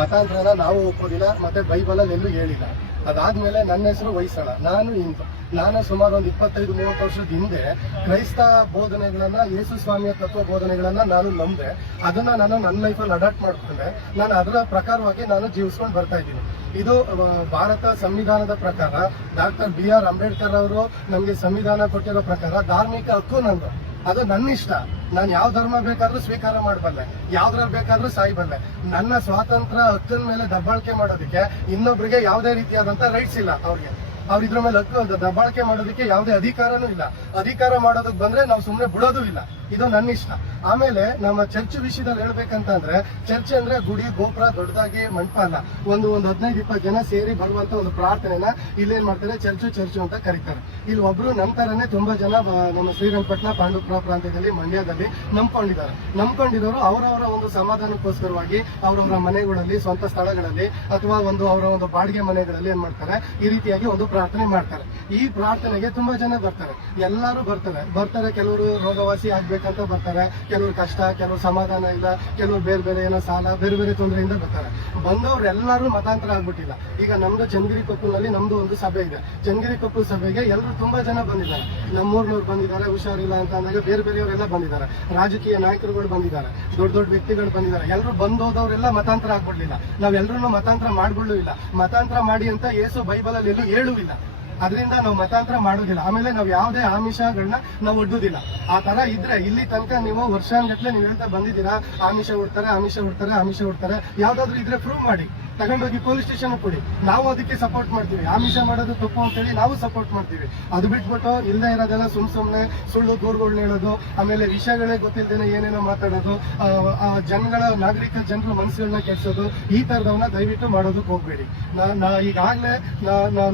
ಮತಾಂತರನ ನಾವು ಒಪ್ಪೋದಿಲ್ಲ, ಮತ್ತೆ ಬೈಬಲಲ್ಲಿ ಎಲ್ಲೂ ಹೇಳಿಲ್ಲ. ಅದಾದ್ಮೇಲೆ ನನ್ನ ಹೆಸರು ವೈಸಳ. ನಾನು ಸುಮಾರು ಒಂದು 25-30 ವರ್ಷದ ಹಿಂದೆ ಕ್ರೈಸ್ತ ಬೋಧನೆಗಳನ್ನ, ಯೇಸು ಸ್ವಾಮಿಯ ತತ್ವ ಬೋಧನೆಗಳನ್ನ ನಾನು ನಂಬಿದೆ. ಅದನ್ನ ನಾನು ನನ್ನ ಲೈಫಲ್ಲಿ ಅಡಾಪ್ಟ್ ಮಾಡ್ಕೊಂಡೆ. ನಾನು ಅದರ ಪ್ರಕಾರವಾಗಿ ನಾನು ಜೀವಿಸ್ಕೊಂಡು ಬರ್ತಾ ಇದ್ದೀನಿ. ಇದು ಭಾರತ ಸಂವಿಧಾನದ ಪ್ರಕಾರ ಡಾಕ್ಟರ್ BR ಅಂಬೇಡ್ಕರ್ ಅವರು ನಮಗೆ ಸಂವಿಧಾನ ಕೊಟ್ಟಿರೋ ಪ್ರಕಾರ ಧಾರ್ಮಿಕ ಹಕ್ಕು ನಂದು. ಅದು ನನ್ನ ಇಷ್ಟ. ನಾನು ಯಾವ ಧರ್ಮ ಬೇಕಾದ್ರೂ ಸ್ವೀಕಾರ ಮಾಡಬಲ್ಲೆ, ಯಾವ್ದ್ರಲ್ಲಿ ಬೇಕಾದ್ರೂ ಸಾಯ್ಬಲ್ಲೆ. ನನ್ನ ಸ್ವಾತಂತ್ರ್ಯ ಹಕ್ಕಿನ ಮೇಲೆ ದಬ್ಬಾಳಿಕೆ ಮಾಡೋದಕ್ಕೆ ಇನ್ನೊಬ್ರಿಗೆ ಯಾವುದೇ ರೀತಿಯಾದಂತ ರೈಟ್ಸ್ ಇಲ್ಲ. ಅವ್ರ ಇದ್ರ ಮೇಲೆ ಹಕ್ಕು ದಬ್ಬಾಳಿಕೆ ಮಾಡೋದಕ್ಕೆ ಯಾವುದೇ ಅಧಿಕಾರನೂ ಇಲ್ಲ. ಅಧಿಕಾರ ಮಾಡೋದಕ್ಕೆ ಬಂದ್ರೆ ನಾವು ಸುಮ್ಮನೆ ಬಿಡೋದು ಇಲ್ಲ. ಇದು ನನ್ನ ಇಷ್ಟ. ಆಮೇಲೆ ನಮ್ಮ ಚರ್ಚ್ ವಿಷಯದಲ್ಲಿ ಹೇಳ್ಬೇಕಂತಂದ್ರೆ, ಚರ್ಚ್ ಅಂದ್ರೆ ಗುಡಿ ಗೋಪುರ ದೊಡ್ಡದಾಗಿ ಮಂಟಪ ಅಲ್ಲ. ಒಂದು 15-20 ಜನ ಸೇರಿ ಬರುವಂತ ಒಂದು ಪ್ರಾರ್ಥನೆನ ಇಲ್ಲೇನ್ ಮಾಡ್ತಾರೆ, ಚರ್ಚು ಅಂತ ಕರೀತಾರೆ. ಇಲ್ಲಿ ಒಬ್ರು ನಮ್ಮ ತರನೇ ತುಂಬಾ ಜನ ನಮ್ಮ ಶ್ರೀರಂಗಪಟ್ಟಣ, ಪಾಂಡವಪುರ ಪ್ರಾಂತ್ಯದಲ್ಲಿ, ಮಂಡ್ಯದಲ್ಲಿ ನಂಬ್ಕೊಂಡಿರೋರು ಅವರವರ ಒಂದು ಸಮಾಧಾನಕ್ಕೋಸ್ಕರವಾಗಿ ಅವರವರ ಮನೆಗಳಲ್ಲಿ, ಸ್ವಂತ ಸ್ಥಳಗಳಲ್ಲಿ ಅಥವಾ ಅವರ ಒಂದು ಬಾಡಿಗೆ ಮನೆಗಳಲ್ಲಿ ಏನ್ ಮಾಡ್ತಾರೆ, ಈ ರೀತಿಯಾಗಿ ಒಂದು ಪ್ರಾರ್ಥನೆ ಮಾಡ್ತಾರೆ. ಈ ಪ್ರಾರ್ಥನೆಗೆ ತುಂಬಾ ಜನ ಬರ್ತಾರೆ, ಎಲ್ಲರೂ ಬರ್ತಾರೆ. ಕೆಲವರು ರೋಗವಾಸಿ ಆಗ್ಬೇಕಂತ ಬರ್ತಾರೆ, ಕೆಲವರು ಕಷ್ಟ, ಕೆಲವರು ಸಮಾಧಾನ ಇಲ್ಲ, ಕೆಲವರು ಬೇರೆ ಏನೋ ಸಾಲ, ಬೇರೆ ತೊಂದರೆಯಿಂದ ಬರ್ತಾರೆ. ಬಂದವ್ರೆಲ್ಲರೂ ಮತಾಂತರ ಆಗ್ಬಿಟ್ಟಿಲ್ಲ. ಈಗ ನಮ್ದು ಚನ್ನಗಿರಿ ಕೊಪ್ಪಲ್ನಲ್ಲಿ ನಮ್ದು ಒಂದು ಸಭೆ ಇದೆ. ಚನ್ನಗಿರಿ ಕೊಪ್ಪಲ್ ಸಭೆಗೆ ಎಲ್ಲರೂ ತುಂಬಾ ಜನ ಬಂದಿದ್ದಾರೆ. ನಮ್ಮೂರ್ನವ್ರು ಬಂದಿದ್ದಾರೆ, ಹುಷಾರಿಲ್ಲ ಅಂತ ಅಂದಾಗ ಬೇರೆಯವರೆಲ್ಲ ಬಂದಿದ್ದಾರೆ. ರಾಜಕೀಯ ನಾಯಕರುಗಳು ಬಂದಿದ್ದಾರೆ, ದೊಡ್ಡ ವ್ಯಕ್ತಿಗಳು ಬಂದಿದ್ದಾರೆ. ಎಲ್ಲರೂ ಬಂದೋದವರೆಲ್ಲ ಮತಾಂತರ ಆಗ್ಬಿಡ್ಲಿಲ್ಲ. ನಾವೆಲ್ಲರೂ ಮತಾಂತರ ಮಾಡ್ಕೊಳ್ಳೂ ಇಲ್ಲ. ಮತಾಂತರ ಮಾಡಿ ಅಂತ ಯೇಸು ಬೈಬಲಲ್ಲಿ ಎಲ್ಲೂ ಹೇಳುವಿಲ್ಲ. ಅದರಿಂದ ನಾವು ಮತಾಂತರ ಮಾಡೋದಿಲ್ಲ. ಆಮೇಲೆ ನಾವು ಯಾವುದೇ ಆಮಿಷಗಳನ್ನ ನಾವು ಒಡ್ಡುದಿಲ್ಲ. ಆ ತರ ಇದ್ರೆ ಇಲ್ಲಿ ತನಕ ನೀವು ವರ್ಷಾನ್ಗಟ್ಲೆ ನೀವು ಹೇಳ್ತಾ ಬಂದಿದ್ದೀರಾ, ಆಮಿಷ ಹುಡ್ತಾರೆ. ಯಾವ್ದಾದ್ರು ಇದ್ರೆ ಪ್ರೂವ್ ಮಾಡಿ, ತಗೊಂಡೋಗಿ ಪೊಲೀಸ್ ಸ್ಟೇಷನ್ ಕೊಡಿ. ನಾವು ಅದಕ್ಕೆ ಸಪೋರ್ಟ್ ಮಾಡ್ತೀವಿ. ಆಮಿಷ ಮಾಡೋದು ತಪ್ಪು ಅಂತೇಳಿ ನಾವು ಸಪೋರ್ಟ್ ಮಾಡ್ತೀವಿ. ಅದು ಬಿಟ್ಬಿಟ್ಟು ಇಲ್ಲದೆ ಇರೋದೆಲ್ಲ ಸುಮ್ನೆ ಸುಳ್ಳು ದೂರುಗಳನ್ನ ಹೇಳೋದು, ಆಮೇಲೆ ವಿಷಯಗಳೇ ಗೊತ್ತಿಲ್ಲದೇನೆ ಏನೇನೋ ಮಾತಾಡೋದು, ನಾಗರಿಕ ಜನರ ಮನಸ್ಸುಗಳನ್ನ ಕೆಡ್ಸೋದು, ಈ ತರದವನ್ನ ದಯವಿಟ್ಟು ಮಾಡೋದಕ್ಕೆ ಹೋಗ್ಬೇಡಿ. ಈಗಾಗಲೇ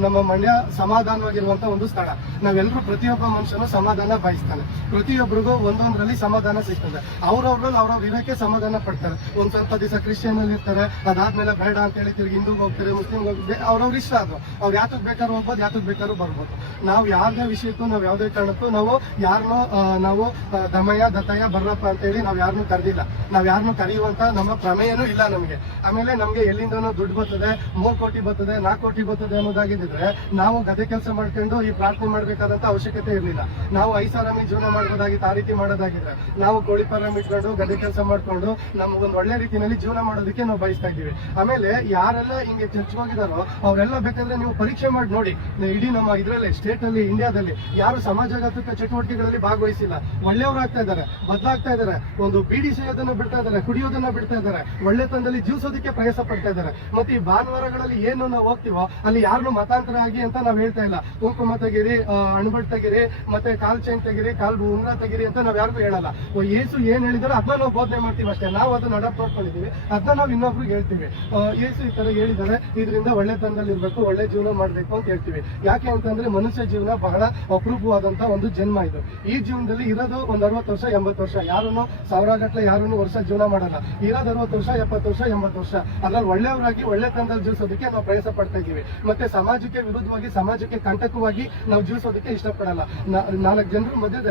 ನಮ್ಮ ಮಂಡ್ಯ ಸಮಾಧಾನವಾಗಿರುವಂತ ಒಂದು ಸ್ಥಳ. ನಾವೆಲ್ಲರೂ ಪ್ರತಿಯೊಬ್ಬ ಮನುಷ್ಯನು ಸಮಾಧಾನ ಬಯಸ್ತಾನೆ. ಪ್ರತಿಯೊಬ್ಬರಿಗೂ ಒಂದೊಂದರಲ್ಲಿ ಸಮಾಧಾನ ಸಿಗ್ತದೆ. ಅವ್ರವ್ರ ಇರೋಕೆ ಸಮಾಧಾನ ಪಡ್ತಾರೆ. ಒಂದ್ ಸ್ವಲ್ಪ ದಿವಸ ಕ್ರಿಶ್ಚಿಯನ್ ಅಲ್ಲಿ ಇರ್ತಾರೆ, ಅದಾದ್ಮೇಲೆ ಬೇಡ ಅಂತ ಹೇಳಿ ತಿರುಗಿ ಹಿಂದೂಗೆ ಹೋಗ್ತಾರೆ, ಮುಸ್ಲಿಮ್ಗೆ ಹೋಗ್ತಾರೆ. ಅವ್ರವ್ರ ಇಷ್ಟ. ಅದು ಅವ್ರು ಯಾತಕ್ ಬೇಕಾದ್ರೂ ಹೋಗ್ಬೋದು, ಯಾತಕ್ ಬೇಕಾದ್ರೂ ಬರ್ಬೋದು. ನಾವು ಯಾವ್ದೇ ವಿಷಯಕ್ಕೂ, ನಾವು ಯಾವ್ದೇ ಕಾರಣಕ್ಕೂ ನಾವು ದಮಯ ದತ್ತಯ್ಯ ಬರ್ರಪ್ಪ ಅಂತ ಹೇಳಿ ನಾವ್ ಯಾರನ್ನೂ ಕರೆದಿಲ್ಲ. ನಾವ್ ಯಾರನ್ನೂ ಕರೆಯುವಂತ ನಮ್ಮ ಪ್ರಮೇಯನೂ ಇಲ್ಲ ನಮ್ಗೆ. ಆಮೇಲೆ ನಮ್ಗೆ ಎಲ್ಲಿಂದನೋ ದುಡ್ಡು ಬರ್ತದೆ, 3 ಕೋಟಿ ಬರ್ತದೆ, 4 ಕೋಟಿ ಬರ್ತದೆ ಅನ್ನೋದಾಗಿದ್ರೆ ನಾವು ಗದೆ ಕೆಲಸ ಮಾಡ್ಕೊಂಡು ಈ ಪ್ರಾರ್ಥನೆ ಮಾಡ್ಬೇಕಾದಂತ ಅವಶ್ಯಕತೆ ಇರಲಿಲ್ಲ. ನಾವು ಐಷಾರಾಮಿ ಜೀವನ ಮಾಡ್ಬೋದಾಗಿತ್ತು. ಆ ರೀತಿ ಮಾಡೋದಾಗಿದ್ರೆ ನಾವು ಕೋಳಿ ಫಾರಂ ಇಟ್ಕೊಂಡು ಗದೆ ಕೆಲಸ ಮಾಡ್ಕೊಂಡು ನಮ್ಗೊಂದು ಒಳ್ಳೆ ರೀತಿಯಲ್ಲಿ ಜೀವನ ಮಾಡೋದಕ್ಕೆ ನಾವು ಬಯಸ್ತಾ ಇದ್ದೀವಿ. ಆಮೇಲೆ ಯಾರೆಲ್ಲ ಹಿಂಗೆ ಚರ್ಚ್ ಹೋಗಿದಾರೋ ಅವರೆಲ್ಲ ಬೇಕಾದ್ರೆ ನೀವು ಪರೀಕ್ಷೆ ಮಾಡಿ ನೋಡಿ. ಇಡೀ ನಮ್ಮ ಇದ್ರಲ್ಲಿ ಸ್ಟೇಟ್ ಅಲ್ಲಿ, ಇಂಡಿಯಾದಲ್ಲಿ ಯಾರು ಸಮಾಜಘಾತಕ ಚಟುವಟಿಕೆಗಳಲ್ಲಿ ಭಾಗವಹಿಸಿಲ್ಲ, ಒಳ್ಳೆಯವರಾಗ್ತಾ ಇದ್ದಾರೆ, ಬದಲಾಗ್ತಾ ಇದ್ದಾರೆ. ಒಂದು ಬೀಡಿ ಸೇಯೋದನ್ನ ಬಿಡ್ತಾ ಇದ್ದಾರೆ, ಕುಡಿಯೋದನ್ನ ಬಿಡ್ತಾ ಇದ್ದಾರೆ, ಒಳ್ಳೆತನದಲ್ಲಿ ಜೀವಿಸೋದಕ್ಕೆ ಪ್ರಯಾಸ ಪಡ್ತಾ ಇದ್ದಾರೆ. ಮತ್ತೆ ಈ ಭಾನುವಾರಗಳಲ್ಲಿ ಏನು ನಾವು ಹೋಗ್ತೀವೋ ಅಲ್ಲಿ ಯಾರನ್ನು ಮತಾಂತರ ಆಗಿ ಅಂತ ನಾವ್ ಹೇಳ್ತಾ ಇಲ್ಲ. ಕುಂಕುಮ ತೆಗಿರಿ, ಅಣಬಟ್ ತೆಗಿರಿ, ಮತ್ತೆ ಕಾಲ್ ಚೈನ್ ತೆಗಿರಿ, ಕಾಲ್ ಉಂಗ್ರ ತೆಗಿರಿ ಅಂತ ನಾವ್ ಯಾರಿಗೂ ಹೇಳಲ್ಲ. ಯೇಸು ಏನ್ ಹೇಳಿದಾರೋ ಅದನ್ನ ನಾವು ಬೋಧನೆ ಮಾಡ್ತೀವಿ ಅಷ್ಟೇ. ನಾವು ಅದನ್ನ ನಡ ತೋರ್ಕೊಂಡಿದೀವಿ, ಅದನ್ನ ನಾವು ಇನ್ನೊಬ್ರಿಗೆ ಹೇಳ್ತೀವಿ. ಯೇಸು ಈ ತರ ಹೇಳಿದ್ದಾರೆ, ಇದರಿಂದ ಒಳ್ಳೆತನದಲ್ಲಿ ಇರ್ಬೇಕು, ಒಳ್ಳೆ ಜೀವನ ಮಾಡ್ಬೇಕು ಅಂತ ಹೇಳ್ತೀವಿ. ಯಾಕೆ ಅಂತಂದ್ರೆ ಮನುಷ್ಯ ಜೀವನ ಬಹಳ ಅಪರೂಪವಾದಂತ ಒಂದು ಜನ್ಮ ಇದು. ಈ ಜೀವನದಲ್ಲಿ ಇರೋದು ಒಂದು 60 ವರ್ಷ 80 ವರ್ಷ. ಯಾರನ್ನು ಸಾವಿರಗಟ್ಟಲೆ ಯಾರನ್ನು ವರ್ಷ ಜೀವನ ಮಾಡಲ್ಲ. ಇರೋದು 60 ವರ್ಷ 70 ವರ್ಷ 80 ವರ್ಷ. ಅದ್ರಲ್ಲಿ ಒಳ್ಳೆಯವರಾಗಿ ಒಳ್ಳೆತನದಲ್ಲಿ ಜೀವಿಸೋದಕ್ಕೆ ನಾವು ಪ್ರಯಾಸ ಪಡ್ತಾ ಇದ್ದೀವಿ. ಮತ್ತೆ ಸಮಾಜಕ್ಕೆ ವಿರುದ್ಧವಾಗಿ, ಸಮಾಜಕ್ಕೆ ಕಂಟಕವಾಗಿ ನಾವು ಜೀವಿಸೋದಕ್ಕೆ ಇಷ್ಟಪಡಲ್ಲ. 4 ಜನರ ಮಧ್ಯದಲ್ಲಿ